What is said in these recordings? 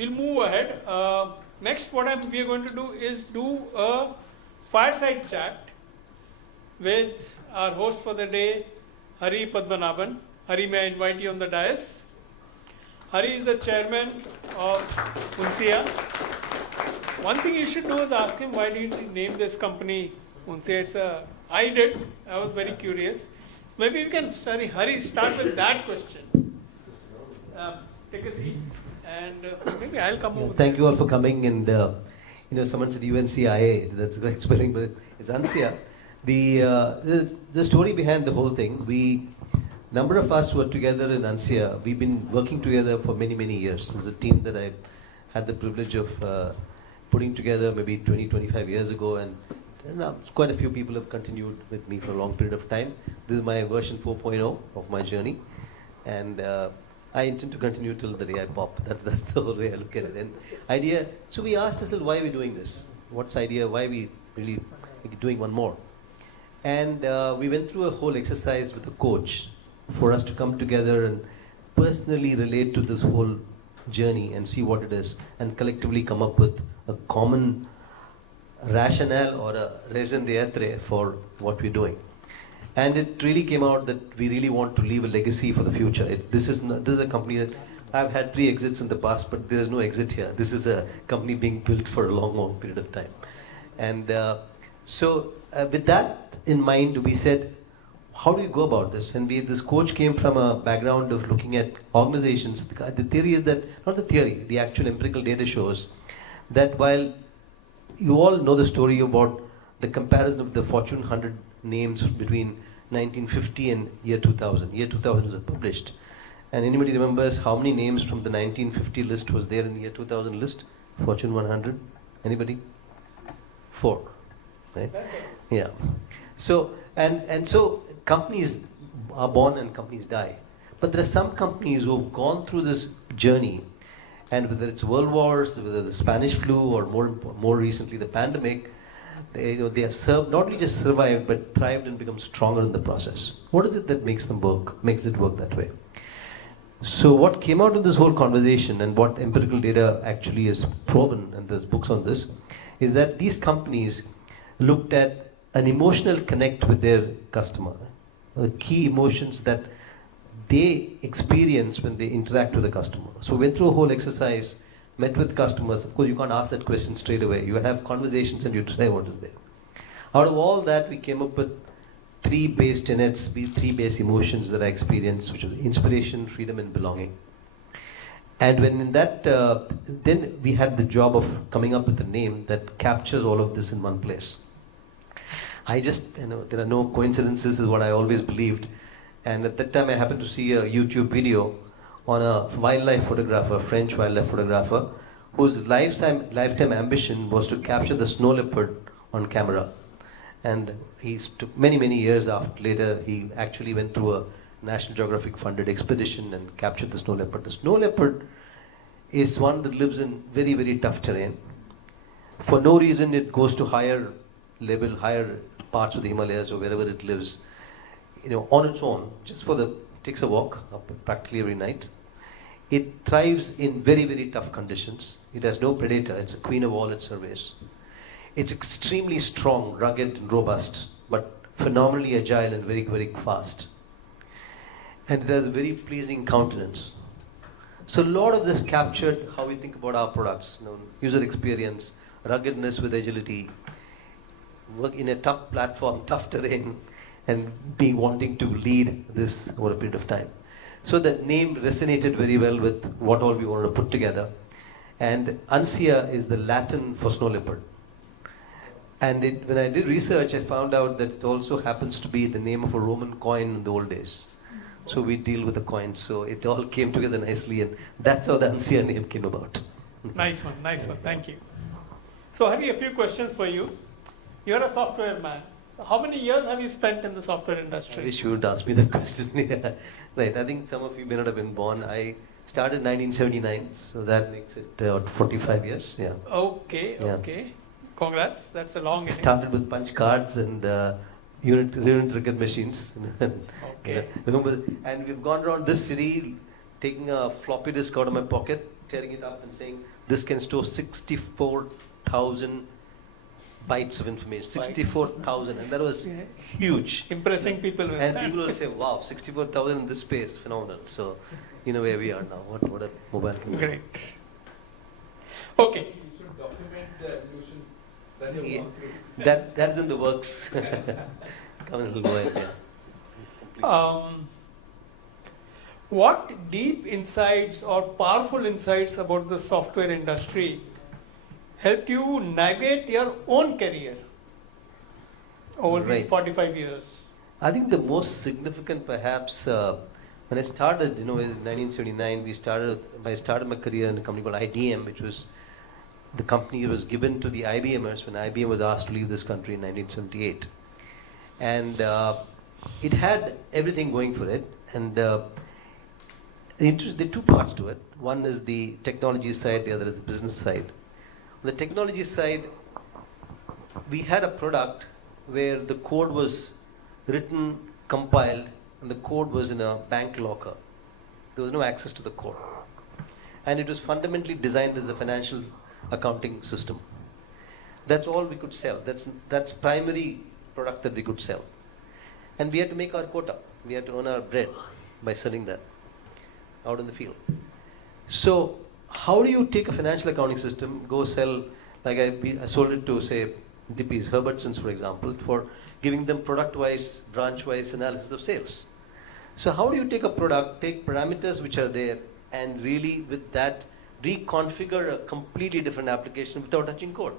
we'll move ahead. Next, we are going to do is do a fireside chat with our host for the day, Hari Padmanabhan. Hari, may I invite you on the dais? Hari is the chairman of Uncia. One thing you should do is ask him, why did he name this company Uncia? I did. I was very curious. So maybe you can, Hari, start with that question. Take a seat, and maybe I'll come over. Thank you all for coming. And someone said UNCIA. That's a great spelling, but it's Uncia. The story behind the whole thing. Number of us who are together in Uncia. We've been working together for many years. There's a team that I had the privilege of putting together maybe 20-25 years ago, and quite a few people have continued with me for a long period of time. This is my version 4.0 of my journey, and I intend to continue till the day I pop. That's the whole way I look at it. And so we asked ourselves, why are we doing this? What's the idea? Why are we really doing one more? And we went through a whole exercise with a coach for us to come together and personally relate to this whole journey and see what it is, and collectively come up with a common rationale or a raison d'etre for what we're doing. And it really came out that we really want to leave a legacy for the future. This is a company that I've had 3 exits in the past, but there is no exit here. This is a company being built for a long period of time. And so with that in mind, we said, how do you go about this? And this coach came from a background of looking at organizations. The theory is that, not the theory, the actual empirical data shows that while you all know the story about the comparison of the Fortune 100 names between 1950 and year 2000. Year 2000 was published. And anybody remembers how many names from the 1950 list was there in the year 2000 list? Fortune 100? Anybody? 4. Right? Yeah. So, and so companies are born and companies die. But there are some companies who have gone through this journey, and whether it's world wars, whether the Spanish flu, or more recently the pandemic, they have served, not only just survived, but thrived and become stronger in the process. What is it that makes it work that way? So what came out of this whole conversation, and what empirical data actually is proven, and there's books on this, is that these companies looked at an emotional connect with their customer, the key emotions that they experience when they interact with the customer. So we went through a whole exercise, met with customers. Of course, you can't ask that question straight away. You have conversations and you try what is there. Out of all that, we came up with 3 base tenets, 3 base emotions that I experienced, which was inspiration, freedom, and belonging. And when in that, then we had the job of coming up with a name that captures all of this in one place. There are no coincidences, is what I always believed. And at that time, I happened to see a YouTube video on a wildlife photographer, a French wildlife photographer, whose lifetime ambition was to capture the snow leopard on camera. And he took many years later, he actually went through a National Geographic funded expedition and captured the snow leopard. The snow leopard is one that lives in very tough terrain. For no reason, it goes to higher parts of the Himalayas or wherever it lives, on its own, takes a walk practically every night. It thrives in very tough conditions. It has no predator. It's a queen of all its surveys. It's extremely strong, rugged, and robust, but phenomenally agile and very fast. And it has a very pleasing countenance. So a lot of this captured how we think about our products, user experience, ruggedness with agility, work in a tough platform, tough terrain, and wanting to lead this over a period of time. So the name resonated very well with what all we wanted to put together. And Uncia is the Latin for snow leopard. And when I did research, I found out that it also happens to be the name of a Roman coin in the old days. So we deal with the coins. So it all came together nicely, and that's how the Uncia name came about. Nice one. Thank you. So Hari, a few questions for you. You're a software man. How many years have you spent in the software industry? I wish you would ask me that question. Right, I think some of you may not have been born. I started in 1979, so that makes it 45 years. Yeah. Okay. Congrats, that's a long. Started with punch cards and unit record machines. Okay. Remember, and we've gone around this city, taking a floppy disk out of my pocket tearing it up and saying, this can store 64,000 bytes of information. 64,000, and that was huge. Impressing people with And that. people will say, wow, 64,000 in this space, phenomenal. So, you know where we are now. What a mobile can do. Great. Okay. You should document the evolution that you've Yeah. gone through. That is in the works. Come in a little while, yeah. What deep insights or powerful insights about the software industry helped you navigate your own career over these Right. 45 years? I think the most significant, perhaps, when I started, in 1979, I started my career in a company called IDM, which was the company that was given to the IBMers when IBM was asked to leave this country in 1978. And it had everything going for it. And there are two parts to it. One is the technology side, the other is the business side. On the technology side, we had a product where the code was written, compiled, and the code was in a bank locker. There was no access to the code. And it was fundamentally designed as a financial accounting system. That's all we could sell. That's primary product that we could sell. And we had to make our quota. We had to earn our bread by selling that out in the field. So how do you take a financial accounting system, go sell, like I sold it to, say, Dippies, Herbertsons, for example, for giving them product-wise, branch-wise analysis of sales. So how do you take a product, take parameters which are there, and really with that reconfigure a completely different application without touching code?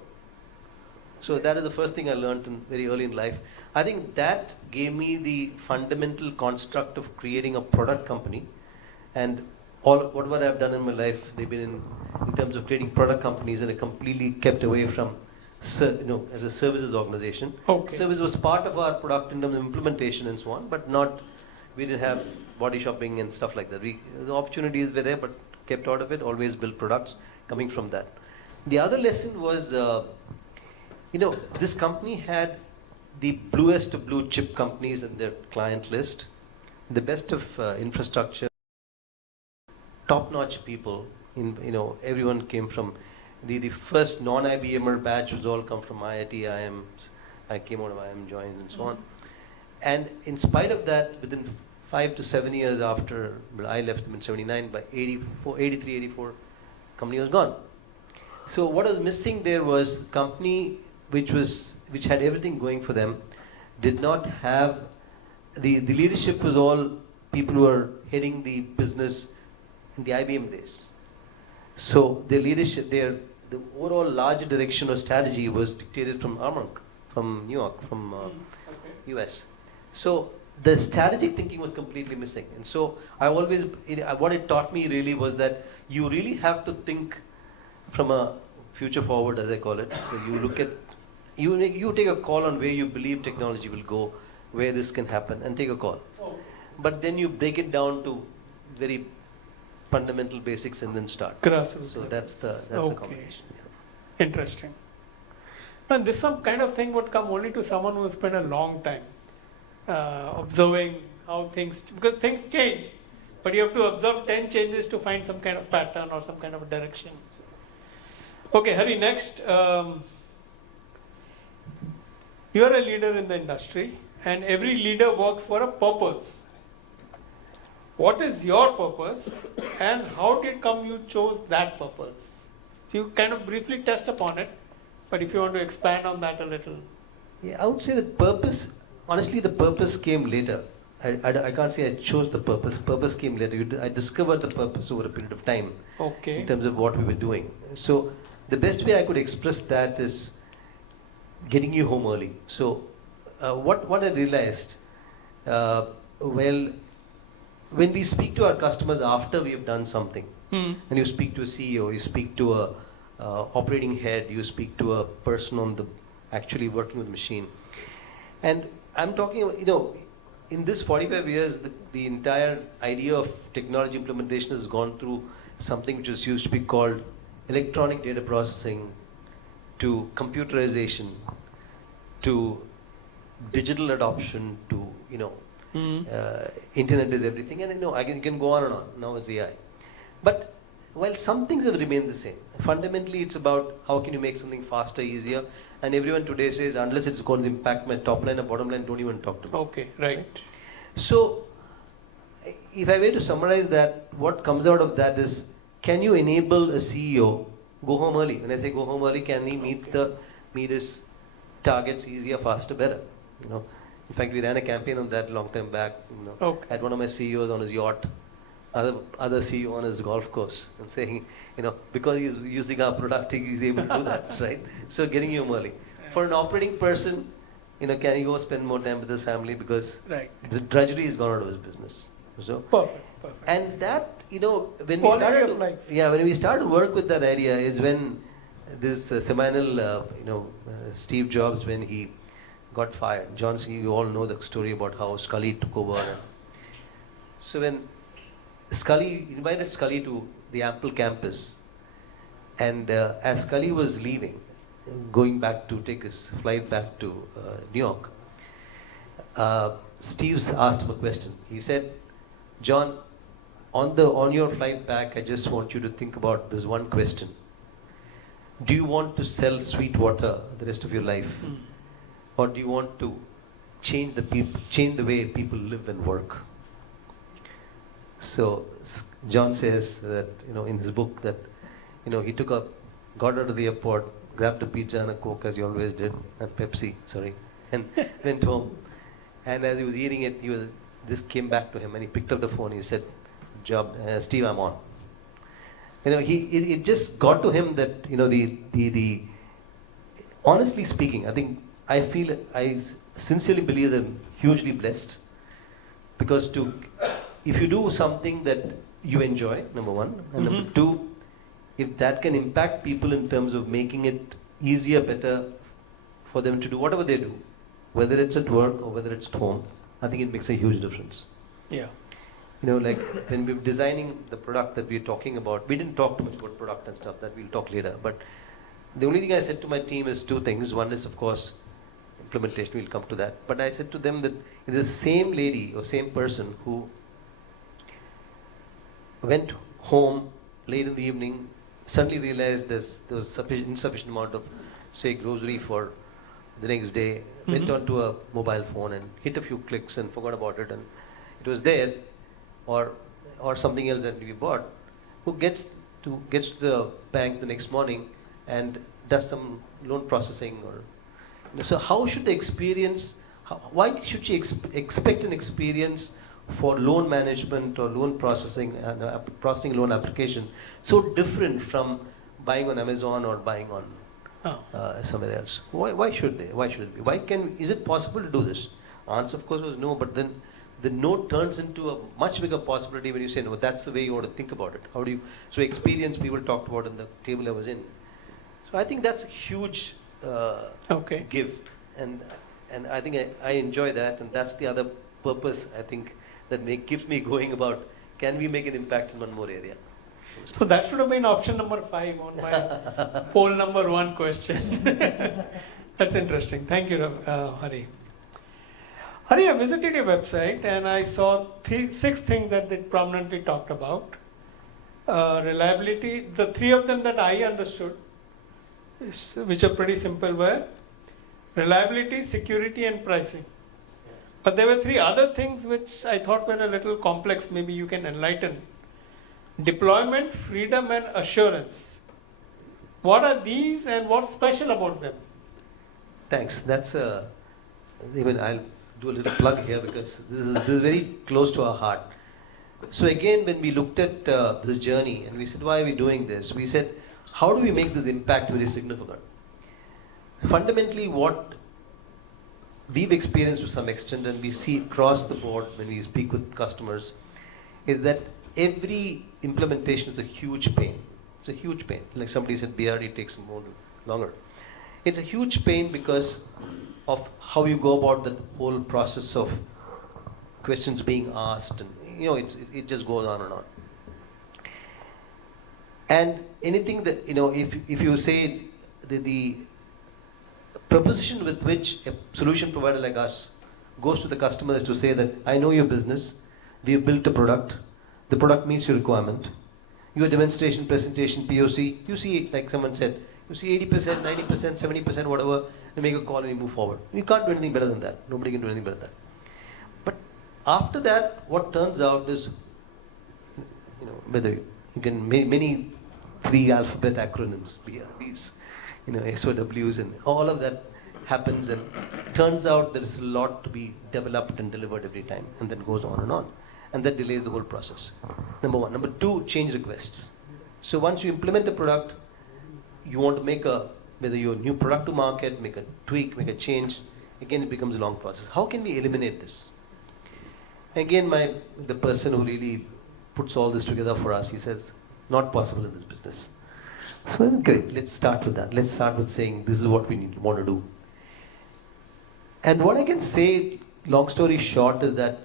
So that is the first thing I learned very early in life. I think that gave me the fundamental construct of creating a product company. And whatever I've done in my life, they've been in terms of creating product companies, and I completely kept away from, as a services organization. Okay. Service was part of our product in terms of implementation and so on, but we didn't have body shopping and stuff like that. The opportunities were there, but kept out of it, always built products coming from that. The other lesson was, this company had the bluest of blue chip companies in their client list, the best of infrastructure, top-notch people. Everyone came from the first non-IBMer batch was all come from IIT, IIM. I came out of IIM, joined, and so on. And in spite of that, within 5 to 7 years after I left them in 79, by 83, 84, company was gone. So what was missing there was company which had everything going for them, did not have the leadership was all people who were heading the business in the IBM days. So their leadership, the overall larger direction or strategy was dictated from Armonk, from New York, from US. So the strategic thinking was completely missing. And so what it taught me really was that you really have to think from a future forward, as I call it. So you look at, you take a call on where you believe technology will go, where this can happen, and take a call. But then you break it down to very fundamental basics and then start. So that's the combination. Yeah. Interesting. And this some kind of thing would come only to someone who has spent a long time observing how because things change, but you have to observe 10 changes to find some kind of pattern or some kind of direction. Okay, Hari, next. You are a leader in the industry, and every leader works for a purpose. What is your purpose, and how did you chose that purpose? So you kind of briefly touched upon it, but if you want to expand on that a little. Yeah, I would say that purpose, honestly, the purpose came later. I can't say I chose the purpose. Purpose came later. I discovered the purpose over a period of time. Okay. In terms of what we were doing. So the best way I could express that is getting you home early. So what I realized, when we speak to our customers after we have done something, and you speak to a CEO, you speak to a operating head, you speak to a person on the actually working with machine, and I'm talking about, in this 45 years, the entire idea of technology implementation has gone through something which was used to be called electronic data processing, to computerization, to digital adoption, to internet is everything, and I can go on and on. Now it's AI. But while some things have remained the same, fundamentally it's about how can you make something faster, easier, and everyone today says unless it's going to impact my top line or bottom line, don't even talk to me. Okay, right. So, if I were to summarize that, what comes out of that is, can you enable a CEO go home early? When I say go home early, can he meet his targets easier, faster, better? You know, in fact, we ran a campaign on that long time back. You know, Okay. had one of my CEOs on his yacht, other CEO on his golf course, and saying, you know, because he's using our product, he's able to do that, right? So getting you home early. For an operating person, you know, can he go spend more time with his family because Right. the drudgery is gone out of his business. So, Perfect, perfect. and that, you know, when we Quality started, of life. when we started to work with that idea is when this seminal, Steve Jobs, when he got fired. John, you all know the story about how Scully took over. So when Scully invited Scully to the Apple campus, and as Scully was leaving, going back to take his flight back to New York, Steve asked him a question. He said, John, on your flight back, I just want you to think about this one question. Do you want to sell sweet water the rest of your life? Or do you want to change the way people live and work? So John says that, you know, in his book that, you know, he got out of the airport, grabbed a pizza and a Coke as he always did, and Pepsi, and went home. And as he was eating it, this came back to him, and he picked up the phone. He said, Steve, I'm on. You know, it just got to him that, you know, the honestly speaking, I sincerely believe that I'm hugely blessed, because if you do something that you enjoy, number one, and number two, if that can impact people in terms of making it easier, better for them to do whatever they do, whether it's at work or whether it's at home, I think it makes a huge difference. Yeah. You know, like when we were designing the product that we're talking about, we didn't talk too much about product and stuff, that we'll talk later. But the only thing I said to my team is two things. One is, of course, implementation, we'll come to that. But I said to them that the same lady or same person who went home late in the evening, suddenly realized there was insufficient amount of, say, grocery for the next day, went onto a mobile phone and hit a few clicks and forgot about it, and it was there, or something else that we bought, who gets to the bank the next morning and does some loan processing, or so how should the experience, why should she expect an experience for loan management or loan processing and processing loan application so different from buying on Amazon or buying on somewhere else? Why should they? Why should it be? Is it possible to do this? Answer, of course, was no, but then the no turns into a much bigger possibility when you say, no, that's the way you want to think about it. So experience people talked about in the table I was in. So I think that's a huge give. And I think I enjoy that, and that's the other purpose, I think, that keeps me going about, can we make an impact in one more area? So that should have been option number 5 on my poll number 1 question. That's interesting. Thank you, Hari. Hari, I visited your website and I saw 6 things that they prominently talked about. Reliability, the 3 of them that I understood, which are pretty simple, were reliability, security, and pricing. But there were 3 other things which I thought were a little complex, maybe you can enlighten. Deployment, freedom, and assurance. What are these and what's special about them? Thanks. That's even I'll do a little plug here, because this is very close to our heart. So again, when we looked at this journey and we said, why are we doing this? We said, how do we make this impact very significant? Fundamentally, what we've experienced to some extent, and we see across the board when we speak with customers, is that every implementation is a huge pain. It's a huge pain. Like somebody said, BRD takes longer. It's a huge pain because of how you go about the whole process of questions being asked, and it just goes on and on. And anything that, if you say the proposition with which a solution provider like us goes to the customer is to say that I know your business, we have built a product, the product meets your requirement, your demonstration, presentation, POC, you see, like someone said, you see 80%, 90%, 70%, whatever, you make a call and you move forward. You can't do anything better than that. Nobody can do anything better than that. But after that, what turns out is, whether you can many 3 alphabet acronyms, BRBs, SOWs, and all of that happens, and turns out there is a lot to be developed and delivered every time, and then goes on, and that delays the whole process. Number 1. Number 2, change requests. So once you implement the product, you want to make whether you're a new product to market, make a tweak, make a change, again it becomes a long process. How can we eliminate this? Again, the person who really puts all this together for us, he says, not possible in this business. So great, let's start with that. Let's start with saying this is what we want to do. And what I can say, long story short, is that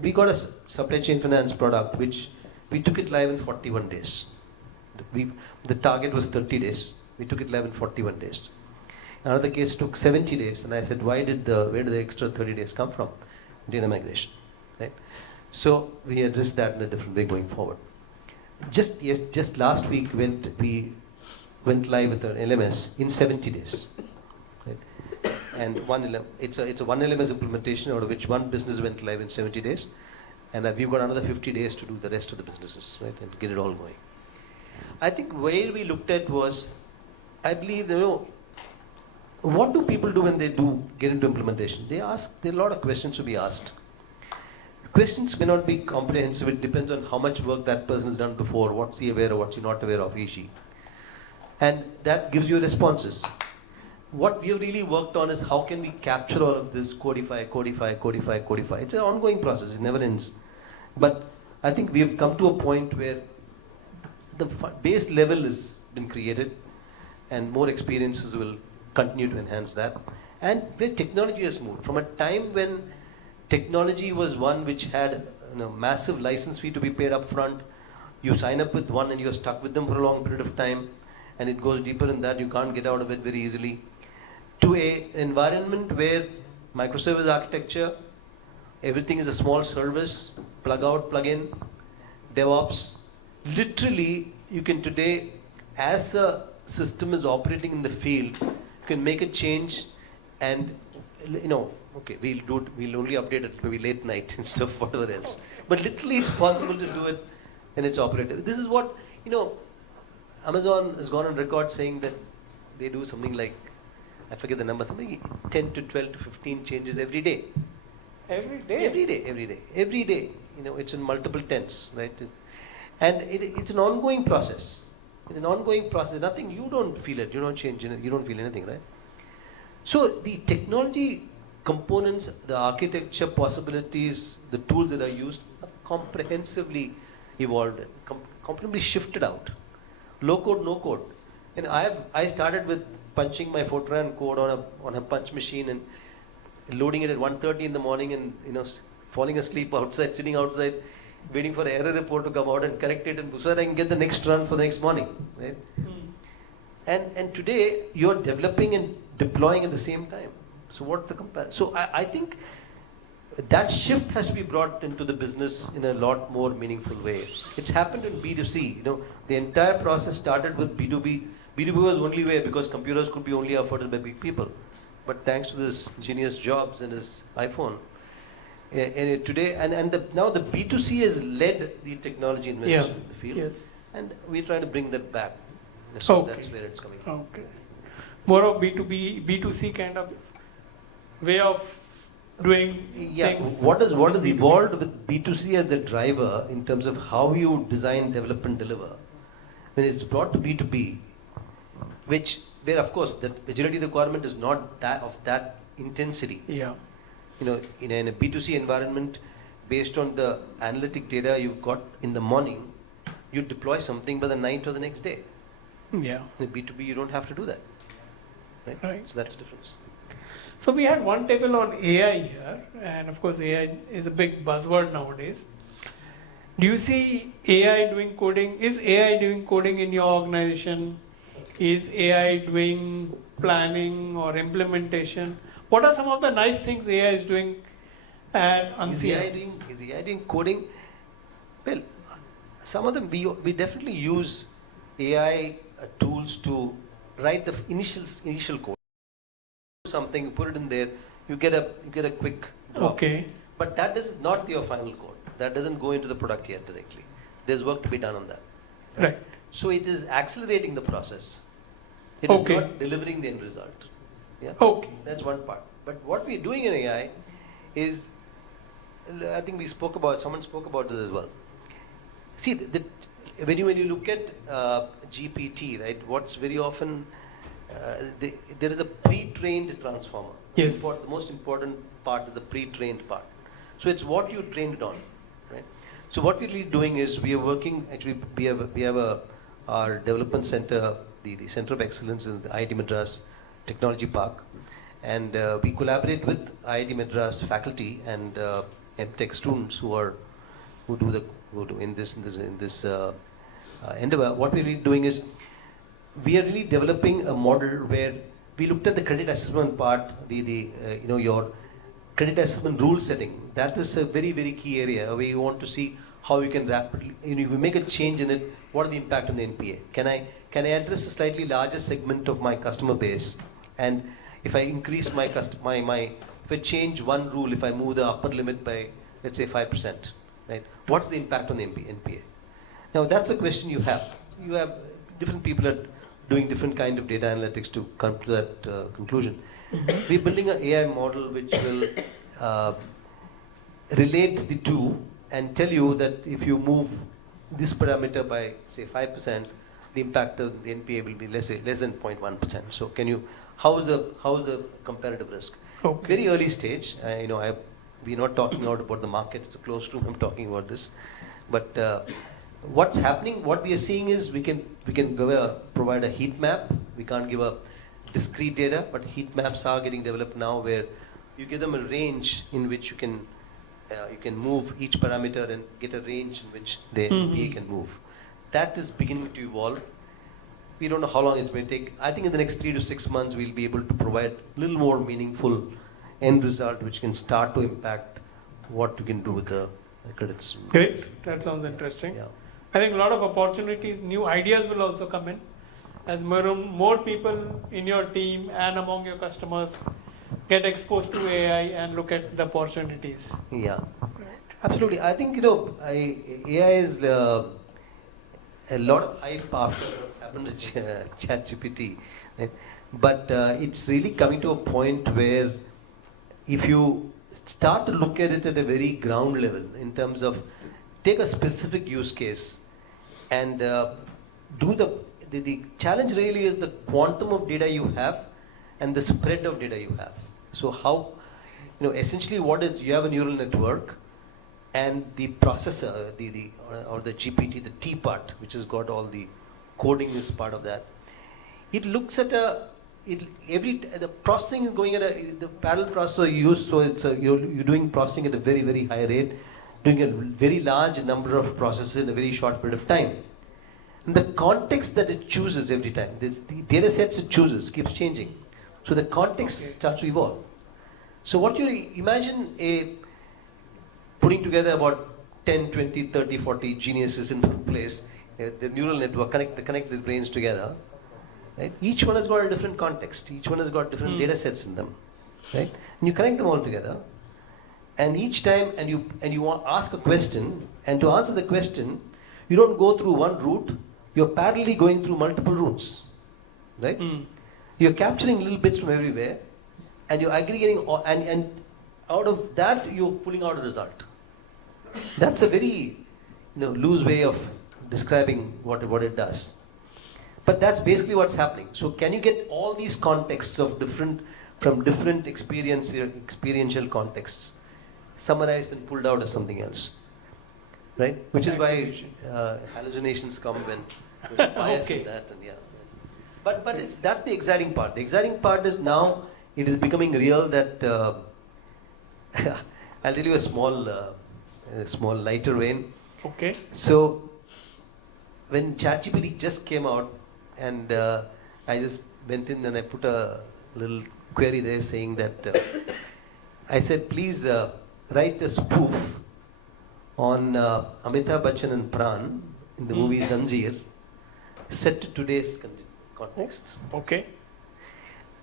we got a supply chain finance product which we took it live in 41 days. The target was 30 days. We took it live in 41 days. Another case took 70 days, and I said, where did the extra 30 days come from? Data migration, right? So we addressed that in a different way going forward. Just last week we went live with an LMS in 70 days. Right? And it's a one LMS implementation, out of which one business went live in 70 days, and we've got another 50 days to do the rest of the businesses, right, and get it all going. I think where we looked at was, I believe, what do people do when they do get into implementation? There are a lot of questions to be asked. Questions may not be comprehensive. It depends on how much work that person has done before, what's he aware of, what's he not aware of, he, she. And that gives you responses. What we have really worked on is how can we capture all of this, codify. It's an ongoing process, it never ends. But I think we have come to a point where the base level has been created, and more experiences will continue to enhance that. And where technology has moved, from a time when technology was one which had massive license fee to be paid up front, you sign up with one and you're stuck with them for a long period of time, and it goes deeper than that, you can't get out of it very easily, to an environment where microservice architecture, everything is a small service, plug out, plug in, DevOps. Literally, you can today, as a system is operating in the field, you can make a change and, okay, we'll only update it maybe late night instead of whatever else. But literally it's possible to do it and it's operative. This is what, Amazon has gone on record saying that they do something like, I forget the number, something 10 to 12 to 15 changes every day. Every day? Every day. It's in multiple tens, right? And it's an ongoing process. It's an ongoing process. Nothing, you don't feel it, you don't change it, you don't feel anything, right? So the technology components, the architecture possibilities, the tools that are used are comprehensively evolved, comprehensively shifted out. Low code, no code. And I started with punching my Fortran code on a punch machine and loading it at 1:30 in the morning, and falling asleep outside, sitting outside, waiting for an error report to come out and correct it, and so that I can get the next run for the next morning, right? And today you're developing and deploying at the same time. So what's the comparison? So I think that shift has to be brought into the business in a lot more meaningful way. It's happened in B2C. The entire process started with B2B. B2B was only way because computers could be only afforded by big people. But thanks to this genius Jobs and his iPhone, today now the B2C has led the technology invention in the field. Yes. And we're trying to bring that back. So Okay. that's where it's coming from. Okay. More of B2B, B2C kind of way of doing things. What has evolved with B2C as the driver in terms of how you design, develop, and deliver? When it's brought to B2B, where of course the agility requirement is not that intensity. Yeah. In a B2C environment, based on the analytic data you've got in the morning, you deploy something by the night or the next day. Yeah. In a B2B, you don't have to do that. Right. So that's the difference. So we had one table on AI here, and of course AI is a big buzzword nowadays. Do you see AI doing coding? Is AI doing coding in your organization? Is AI doing planning or implementation? What are some of the nice things AI is doing at Uncia? Is AI doing coding? Well, Some of them, we definitely use AI tools to write the initial code. Something, put it in there, you get a quick drop. Okay. But that is not your final code. That doesn't go into the product yet directly. There's work to be done on that. Right. So it is accelerating the process. It Okay. is not delivering the end result. Yeah. Okay. That's one part. But what we're doing in AI is, I think someone spoke about this as well. See, when you look at GPT, right, what's very often, there is a pre-trained transformer. Yes. The most important part is the pre-trained part. So it's what you trained it on, right? So what we're really doing is we are working, actually we have our development center, the Center of Excellence in the IIT Madras Technology Park, and we collaborate with IIT Madras faculty and MTech students who do in this endeavor. What we're really doing is we are really developing a model where we looked at the credit assessment part, your credit assessment rule setting. That is a very, very key area where you want to see how you can rapidly, if you make a change in it, what is the impact on the NPA? Can I address a slightly larger segment of my customer base? And if I increase if I change one rule, if I move the upper limit by, let's say 5%, right? What's the impact on the NPA? Now that's a question you have. You have different people are doing different kind of data analytics to come to that conclusion. We're building an AI model which will relate the two and tell you that if you move this parameter by say 5%, the impact of the NPA will be less than 0.1%. So how is the comparative risk? Okay. Very early stage. We're not talking about the markets, the closed room. I'm talking about this, but what's happening? What we are seeing is we can provide a heat map. We can't give a discrete data, but heat maps are getting developed now, where you give them a range in which you can move each parameter and get a range in which the NPA can move. That is beginning to evolve. We don't know how long it may take. I think in the next 3 to 6 months we'll be able to provide a little more meaningful end result, which can start to impact what you can do with the credits. Great. That sounds interesting. Yeah. I think a lot of opportunities, new ideas will also come in as more people in your team and among your customers get exposed to AI and look at the opportunities. Yeah, absolutely. I think AI is a lot of hype after what's happened to ChatGPT, right? But it's really coming to a point where if you start to look at it at a very ground level, in terms of take a specific use case and do the challenge really is the quantum of data you have and the spread of data you have. So how, essentially what is, you have a neural network and the processor, or the GPT, the T part, which has got all the coding is part of that. It looks at the processing is going at the parallel processor you use, so you're doing processing at a very, very high rate, doing a very large number of processes in a very short period of time. And the context that it chooses every time, the data sets it chooses keeps changing. So the context starts to evolve. So what you imagine putting together about 10, 20, 30, 40 geniuses in one place, the neural network, connect the brains together. Right? Each one has got a different context. Each one has got different data sets in them. Right? And you connect them all together. And each time, and you ask a question, and to answer the question, you don't go through one route, you're parallelly going through multiple routes. Right? You're capturing little bits from everywhere, and you're aggregating, and out of that, you're pulling out a result. That's a very loose way of describing what it does. But that's basically what's happening. So can you get all these contexts from different experiential contexts summarized and pulled out as something else? Right? Which is why hallucinations come when there's bias in that. And But that's the exciting part. The exciting part is now it is becoming real that I'll tell you a small lighter vein. Okay. So when ChatGPT just came out, and I just went in and I put a little query there saying that I said, please write a spoof on Amitabh Bachchan and Pran in the movie Zanjeer, set to today's context. Okay.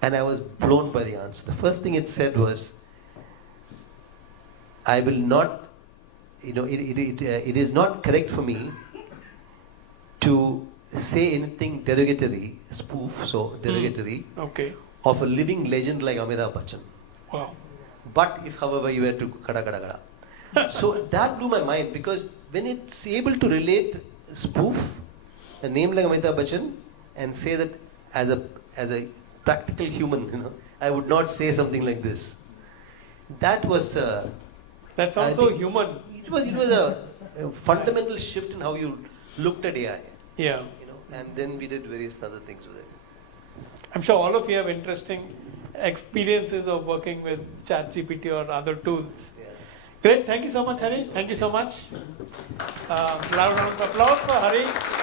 And I was blown by the answer. The first thing it said was, I will not, it is not correct for me to say anything derogatory, spoof, so derogatory, Okay. of a living legend like Amitabh Bachchan. Wow. But if, however, you were to kada kada kada. So that blew my mind, because when it's able to relate spoof, a name like Amitabh Bachchan, and say that as a practical human, I would not say something like this. That was That's I also think human. it was a fundamental shift in how you looked at AI. Yeah. And then we did various other things with it. I'm sure all of you have interesting experiences of working with ChatGPT or other tools. Yeah. Great. Thank you so much, Hari. Thank you so much. Round of applause for Hari.